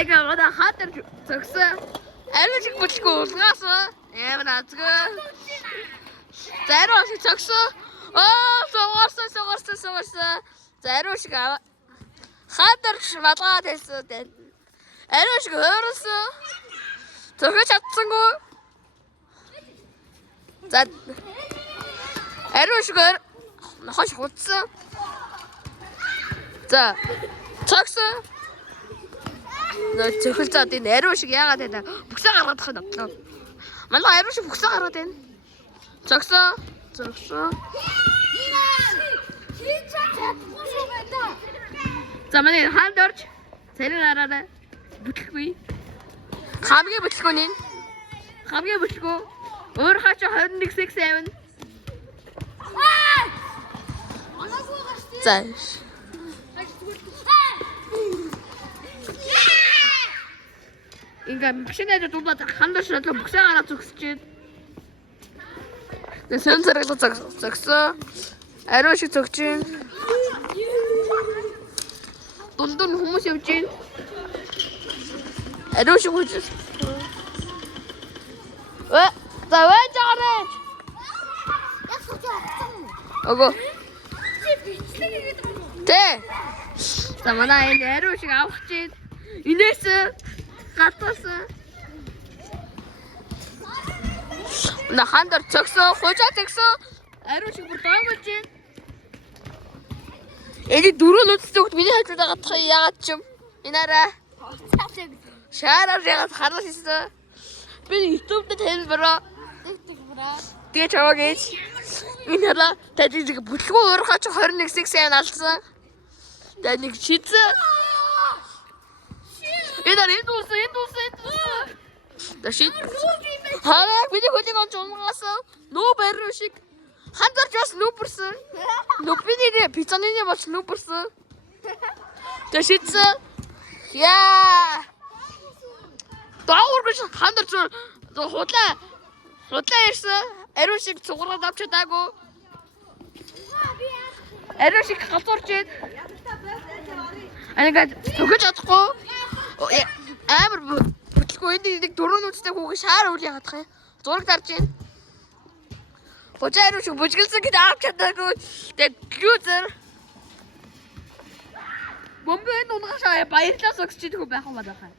ингээ одоо хатар зөксөн. Ариун шиг бүтлгүй улгаасан. Амар азгүй. Зариун шиг зөксөн. Сугарсан. Зариун шиг хатарч малгаад хэлсэн. Ариун шиг хойросон. Зөкөж чадсангүй. За ариун шиг хош хутсан. За цогсон. Зөвхөн заа энэ ариун шиг яагаад байна? Бүксээ гаргадах юм бодлоо. Манай ариун шиг бүксээ гаргаад байна. Цогсон. За манай хаанд орж царин араараа бүтлэхгүй. Хамгийн бүтлэхгүй нин. Хамгийн бүтлэхгүй. Өөр хаач 21 секс авна. За. Ингээ машинаар дуулаад хандаж шатлаа бүксээ гараад зөксөж байна. Тэгээ сэн зэрэглээ зөксөн. Ариун шиг зөкж байна. Дундун хүмүүс явж байна. Ариун шиг хүч. За вэж араач. Ого. Тэ. За манай энэ ариун шиг авах чинь. Инээс гатсан. На хандар цогсон, хожаа цогсон. Ариун шиг бүр дойгож байна. Эний дөрөв үсттэй хөлт миний хажууд гатах яагаад ч юм. Инаараа. Шаараар яагаад харах хийсэн. Би YouTube-д тайлбараа. Тэгээ чаваа гэж. Энэ хараа тажиг бүтлгүй уурхаач 21 секс алдсан. Тэгээ нэг шийдсэн. Энэ дүүсэн. Дашид. Хараа бидний хөлийн онч унгасан. Нөө бариу шиг. Хандарч бас нүбэрсэн. Нүбиний пиццаны болж нүбэрсэн. Дашидсэн. Яа. Даургаш хандарч худлаа ирсэн. Ариун шиг цугараад авч чадаагүй. Ариун шиг галзуурч байна. Анигаа зүгэж чадахгүй. Амар бүтлгүй энэ нэг дөрөв нүцтэй хүүгээ шаар үл яхах юм. Зураг дарж байна. Хожаа ариун шиг бүжгэлсэн гэдэг авч чадаагүй. Тэгээ глюзер. Бомбын унгашаа баярлалаа согсч идэх байх юм байна.